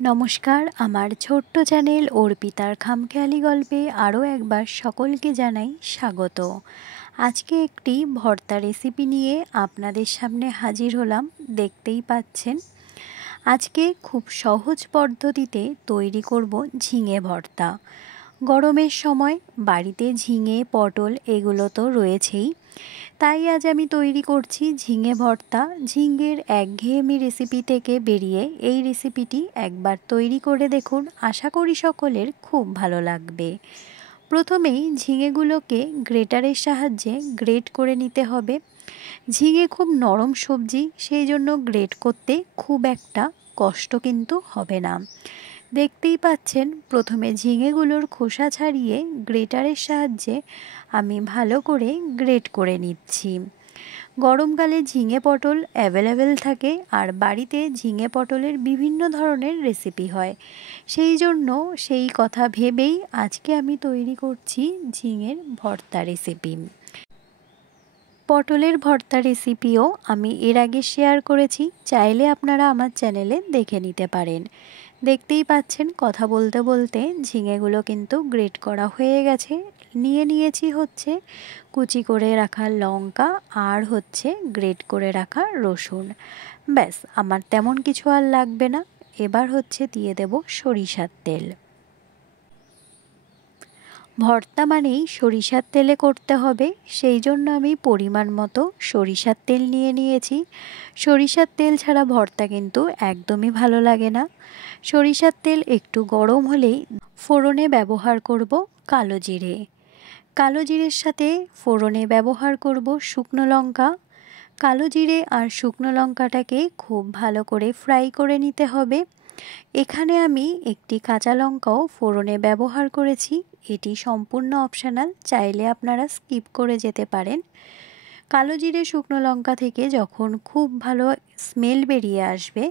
নমস্কার, আমার ছোট্ট চ্যানেল অর্পিতার খামখেয়ালি গল্পে আরও একবার সকলকে জানাই স্বাগত। আজকে একটি ভর্তা রেসিপি নিয়ে আপনাদের সামনে হাজির হলাম। দেখতেই পাচ্ছেন, আজকে খুব সহজ পদ্ধতিতে তৈরি করব ঝিঙে ভর্তা। গরমের সময় বাড়িতে ঝিঙে, পটল এগুলো তো রয়েছেই, তাই আজ আমি তৈরি করছি ঝিঙে ভর্তা। ঝিঙের একঘেয়েমি রেসিপি থেকে বেরিয়ে এই রেসিপিটি একবার তৈরি করে দেখুন, আশা করি সকলের খুব ভালো লাগবে। প্রথমেই ঝিঙেগুলোকে গ্রেটারের সাহায্যে গ্রেট করে নিতে হবে। ঝিঙে খুব নরম সবজি, সেই জন্য গ্রেট করতে খুব একটা কষ্ট কিন্তু হবে না। দেখতেই পাচ্ছেন, প্রথমে ঝিঙেগুলোর খোসা ছাড়িয়ে গ্রেটারের সাহায্যে আমি ভালো করে গ্রেট করে নিচ্ছি। গরমকালে ঝিঙে পটল অ্যাভেলেবেল থাকে, আর বাড়িতে ঝিঙে পটলের বিভিন্ন ধরনের রেসিপি হয়, সেই জন্য সেই কথা ভেবেই আজকে আমি তৈরি করছি ঝিঙের ভর্তা রেসিপি। পটলের ভর্তা রেসিপিও আমি এর আগে শেয়ার করেছি, চাইলে আপনারা আমার চ্যানেলে দেখে নিতে পারেন। দেখতেই পাচ্ছেন, কথা বলতে বলতে ঝিঙেগুলো কিন্তু গ্রেট করা হয়ে গেছে। নিয়েছি হচ্ছে কুচি করে রাখা লঙ্কা আর হচ্ছে গ্রেট করে রাখা রসুন। ব্যাস, আমার তেমন কিছু আর লাগবে না। এবার হচ্ছে দিয়ে দেব সরিষার তেল। ভর্তা মানেই সরিষার তেলে করতে হবে, সেই জন্য আমি পরিমাণ মতো সরিষার তেল নিয়েছি। সরিষার তেল ছাড়া ভর্তা কিন্তু একদমই ভালো লাগে না। সরিষার তেল একটু গরম হলেই ফোড়নে ব্যবহার করব কালো জিরে। কালো জিরের সাথে ফোড়নে ব্যবহার করব শুকনো লঙ্কা। কালো জিরে আর শুকনো লঙ্কাটাকে খুব ভালো করে ফ্রাই করে নিতে হবে। এখানে আমি একটি কাঁচা লঙ্কাও ফোড়নে ব্যবহার করেছি, এটি সম্পূর্ণ অপশনাল, চাইলে আপনারা স্কিপ করে যেতে পারেন। কালো জিরে শুকনো লঙ্কা থেকে যখন খুব ভালো স্মেল বেরিয়ে আসবে,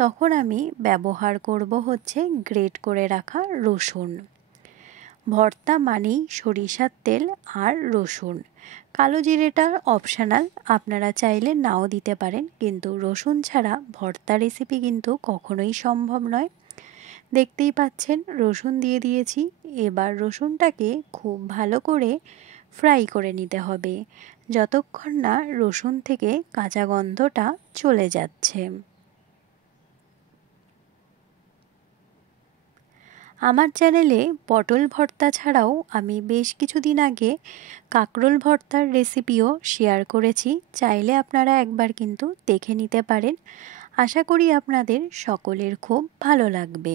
তখন আমি ব্যবহার করব হচ্ছে গ্রেট করে রাখা রসুন। ভর্তা মানেই সরিষার তেল আর রসুন। কালো জিরেটা অপশনাল, আপনারা চাইলে নাও দিতে পারেন, কিন্তু রসুন ছাড়া ভর্তা রেসিপি কিন্তু কখনোই সম্ভব নয়। দেখতেই পাচ্ছেন, রসুন দিয়ে দিয়েছি। এবার রসুনটাকে খুব ভালো করে ফ্রাই করে নিতে হবে, যতক্ষণ না রসুন থেকে কাঁচা গন্ধটা চলে যাচ্ছে। আমার চ্যানেলে পটল ভর্তা ছাড়াও আমি বেশ কিছুদিন আগে কাঁকরোল ভর্তার রেসিপিও শেয়ার করেছি, চাইলে আপনারা একবার কিন্তু দেখে নিতে পারেন। আশা করি আপনাদের সকলের খুব ভালো লাগবে।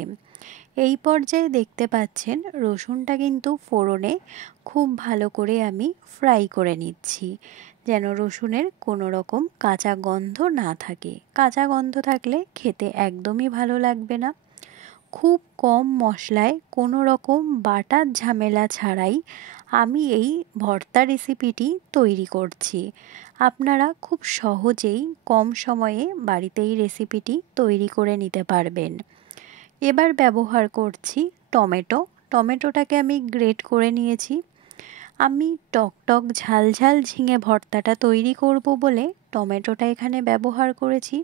এই পর্যায়ে দেখতে পাচ্ছেন, রসুনটা কিন্তু ফোড়নে খুব ভালো করে আমি ফ্রাই করে নিচ্ছি, যেন রসুনের কোনো রকম কাঁচা গন্ধ না থাকে। কাঁচা গন্ধ থাকলে খেতে একদমই ভালো লাগবে না। খুব কম মশলায় কোনো রকম বাটার ঝামেলা ছাড়াই আমি এই ভর্তা রেসিপিটি তৈরি করছি। আপনারা খুব সহজেই কম সময়ে বাড়িতে এই রেসিপিটি তৈরি করে নিতে পারবেন। এবার ব্যবহার করছি টমেটোটাকে আমি গ্রেট করে নিয়েছি। আমি টকটক ঝাল ঝিঙে ভর্তাটা তৈরি করব বলে টমেটোটা এখানে ব্যবহার করেছি।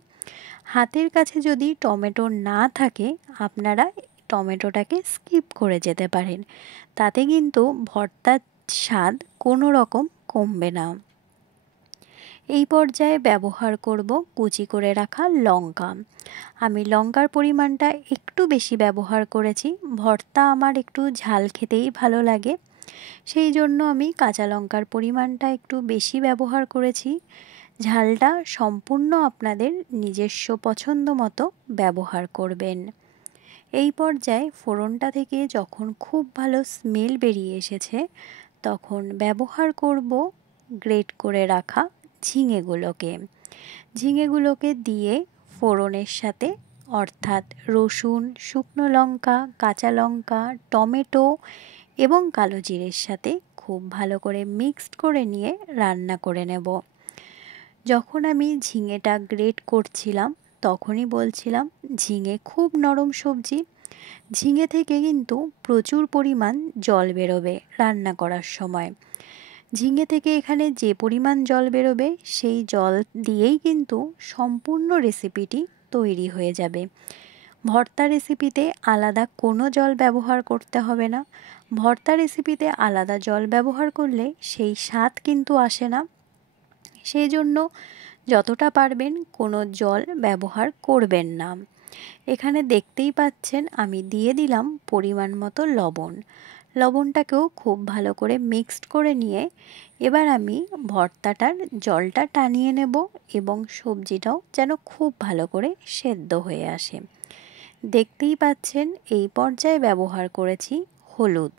হাতের কাছে যদি টমেটো না থাকে, আপনারা টমেটোটাকে স্কিপ করে যেতে পারেন, তাতে কিন্তু ভর্তার স্বাদ কোনো রকম কমবে না। এই পর্যায়ে ব্যবহার করব কুচি করে রাখা লঙ্কা। আমি লঙ্কার পরিমাণটা একটু বেশি ব্যবহার করেছি, ভর্তা আমার একটু ঝাল খেতেই ভালো লাগে, সেই জন্য আমি কাঁচা লঙ্কার পরিমাণটা একটু বেশি ব্যবহার করেছি। ঝালটা সম্পূর্ণ আপনাদের নিজস্ব পছন্দ মতো ব্যবহার করবেন। এই পর্যায়ে ফোড়নটা থেকে যখন খুব ভালো স্মেল বেরিয়ে এসেছে, তখন ব্যবহার করব গ্রেট করে রাখা ঝিঙেগুলোকে দিয়ে ফোড়নের সাথে, অর্থাৎ রসুন, শুকনো লঙ্কা, কাঁচা লঙ্কা, টমেটো এবং কালো জিরের সাথে খুব ভালো করে মিক্সড করে নিয়ে রান্না করে নেব। যখন আমি ঝিঙেটা গ্রেট করছিলাম, তখনই বলছিলাম ঝিঙে খুব নরম সবজি, ঝিঙে থেকে কিন্তু প্রচুর পরিমাণ জল বেরোবে রান্না করার সময়। ঝিঙে থেকে এখানে যে পরিমাণ জল বেরোবে, সেই জল দিয়েই কিন্তু সম্পূর্ণ রেসিপিটি তৈরি হয়ে যাবে। ভর্তা রেসিপিতে আলাদা কোনো জল ব্যবহার করতে হবে না। ভর্তা রেসিপিতে আলাদা জল ব্যবহার করলে সেই স্বাদ কিন্তু আসে না। সেই জন্য যতটা পারবেন কোনো জল ব্যবহার করবেন না। এখানে দেখতেই পাচ্ছেন আমি দিয়ে দিলাম পরিমাণ মতো লবণ। লবণটাকেও খুব ভালো করে মিক্সড করে নিয়ে এবার আমি ভর্তাটার জলটা টানিয়ে নেব এবং সবজিটাও যেন খুব ভালো করে সেদ্ধ হয়ে আসে। দেখতেই পাচ্ছেন এই পর্যায়ে ব্যবহার করেছি হলুদ।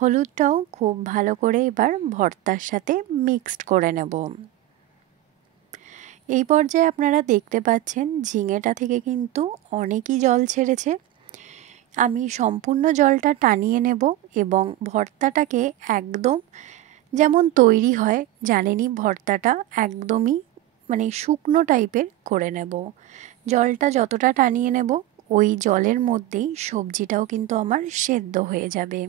হলুদটাও খুব ভালো করে এবার ভর্তার সাথে মিক্সড করে নেব। এই পর্যায়ে আপনারা দেখতে পাচ্ছেন ঝিঙেটা থেকে কিন্তু অনেকই জল ছেড়েছে। আমি সম্পূর্ণ জলটা টানিয়ে নেব এবং ভর্তাটাকে একদম যেমন তৈরি হয় জানেনই, ভর্তাটা একদমই শুকনো টাইপের করে নেব। জলটা যতটা টানিয়ে নেব ওই জলের মধ্যেই সবজিটাও কিন্তু আমার সেদ্ধ হয়ে যাবে।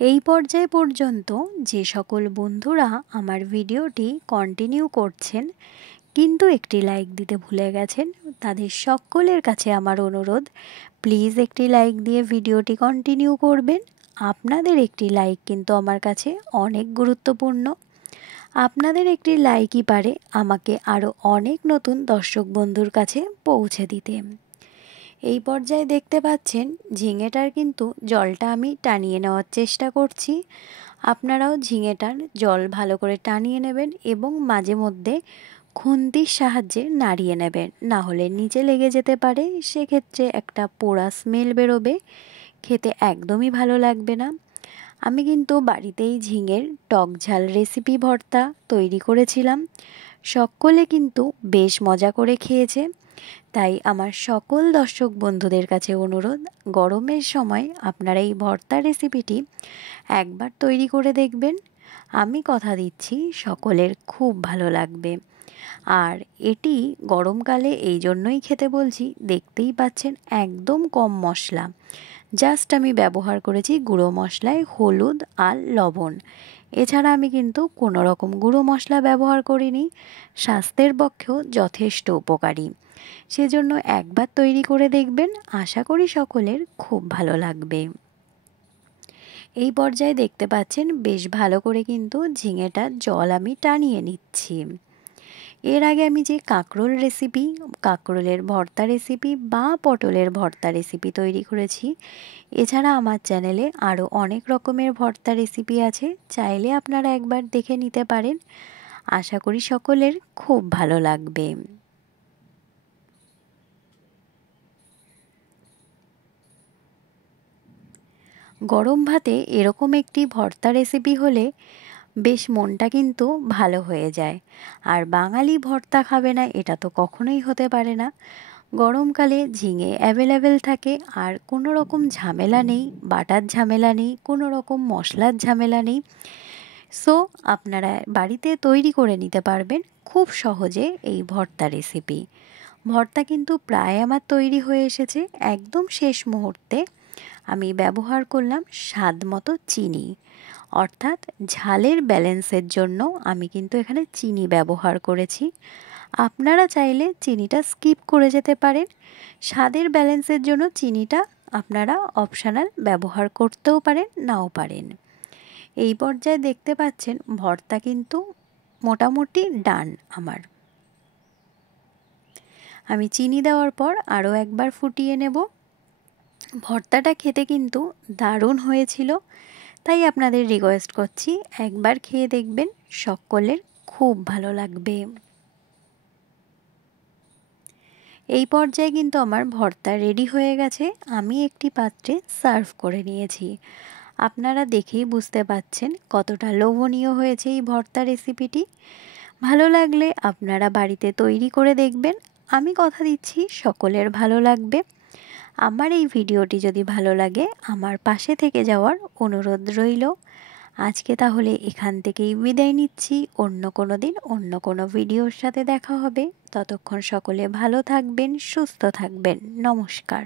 এই পর্যায় পর্যন্ত যে সকল বন্ধুরা আমার ভিডিওটি কন্টিনিউ করছেন কিন্তু একটি লাইক দিতে ভুলে গেছেন, তাদের সকলের কাছে আমার অনুরোধ, প্লিজ একটি লাইক দিয়ে ভিডিওটি কন্টিনিউ করবেন। আপনাদের একটি লাইক কিন্তু আমার কাছে অনেক গুরুত্বপূর্ণ। আপনাদের একটি লাইকই পারে আমাকে আরও অনেক নতুন দর্শক বন্ধুর কাছে পৌঁছে দিতে। এই পর্যায়ে দেখতে পাচ্ছেন ঝিঙেটার কিন্তু জলটা আমি টানিয়ে নেওয়ার চেষ্টা করছি। আপনারাও ঝিঙেটার জল ভালো করে টানিয়ে নেবেন এবং মাঝে মধ্যে খুন্তির সাহায্যে নাড়িয়ে নেবেন, না হলে নিচে লেগে যেতে পারে, সেক্ষেত্রে একটা পোড়া স্মেল বেরোবে, খেতে একদমই ভালো লাগবে না। আমি কিন্তু বাড়িতেই ঝিঙের টক ঝাল রেসিপি ভর্তা তৈরি করেছিলাম, সকলে কিন্তু বেশ মজা করে খেয়েছে। তাই আমার সকল দর্শক বন্ধুদের কাছে অনুরোধ, গরমের সময় আপনারা এই ভর্তা রেসিপিটি একবার তৈরি করে দেখবেন। আমি কথা দিচ্ছি সকলের খুব ভালো লাগবে। আর এটি গরমকালে এই জন্যই খেতে বলছি, দেখতেই পাচ্ছেন একদম কম মশলা, জাস্ট আমি ব্যবহার করেছি গুঁড়ো মশলায় হলুদ আর লবণ। এছাড়া আমি কিন্তু কোনো রকম গুঁড়ো মশলা ব্যবহার করিনি, স্বাস্থ্যের পক্ষেও যথেষ্ট উপকারী। সেজন্য একবার তৈরি করে দেখবেন, আশা করি সকলের খুব ভালো লাগবে। এই পর্যায়ে দেখতে পাচ্ছেন বেশ ভালো করে কিন্তু ঝিঙেটার জল আমি টানিয়ে নিচ্ছি। এর আগে আমি যে কাঁকরোলের ভর্তা রেসিপি বা পটলের ভর্তা রেসিপি তৈরি করেছি, এছাড়া আমার চ্যানেলে আরও অনেক রকমের ভর্তা রেসিপি আছে, চাইলে আপনারা একবার দেখে নিতে পারেন। আশা করি সকলের খুব ভালো লাগবে। গরম ভাতে এরকম একটি ভর্তা রেসিপি হলে বেশ মনটা কিন্তু ভালো হয়ে যায়। আর বাঙালি ভর্তা খাবে না এটা তো কখনোই হতে পারে না। গরমকালে ঝিঙে অ্যাভেলেবেল থাকে, আর কোনো রকম ঝামেলা নেই, বাটার ঝামেলা নেই, কোনো রকম মশলার ঝামেলা নেই। সো আপনারা বাড়িতে তৈরি করে নিতে পারবেন খুব সহজে এই ভর্তা রেসিপি। ভর্তা কিন্তু প্রায় আমার তৈরি হয়ে এসেছে। একদম শেষ মুহূর্তে আমি ব্যবহার করলাম স্বাদ মতো চিনি, অর্থাৎ ঝালের ব্যালেন্সের জন্য আমি কিন্তু এখানে চিনি ব্যবহার করেছি। আপনারা চাইলে চিনিটা স্কিপ করে যেতে পারেন, স্বাদের ব্যালেন্সের জন্য চিনিটা আপনারা অপশনাল ব্যবহার করতেও পারেন, নাও পারেন। এই পর্যায়ে দেখতে পাচ্ছেন ভর্তা কিন্তু মোটামুটি ডান আমার। আমি চিনি দেওয়ার পর আরও একবার ফুটিয়ে নেব। ভর্তাটা খেতে কিন্তু দারুণ হয়েছিল, তাই আপনাদের রিকোয়েস্ট করছি একবার খেয়ে দেখবেন, সকলের খুব ভালো লাগবে। এই পর্যায়ে কিন্তু আমার ভর্তা রেডি হয়ে গেছে, আমি একটি পাত্রে সার্ভ করে নিয়েছি। আপনারা দেখেই বুঝতে পাচ্ছেন কতটা লোভনীয় হয়েছে এই ভর্তা রেসিপিটি। ভালো লাগলে আপনারা বাড়িতে তৈরি করে দেখবেন, আমি কথা দিচ্ছি সকলের ভালো লাগবে। আমার এই ভিডিওটি যদি ভালো লাগে আমার পাশে থেকে যাওয়ার অনুরোধ রইল। আজকে তাহলে এখান থেকেই বিদায় নিচ্ছি, অন্য কোনো দিন অন্য কোনো ভিডিওর সাথে দেখা হবে। ততক্ষণ সকলে ভালো থাকবেন, সুস্থ থাকবেন। নমস্কার।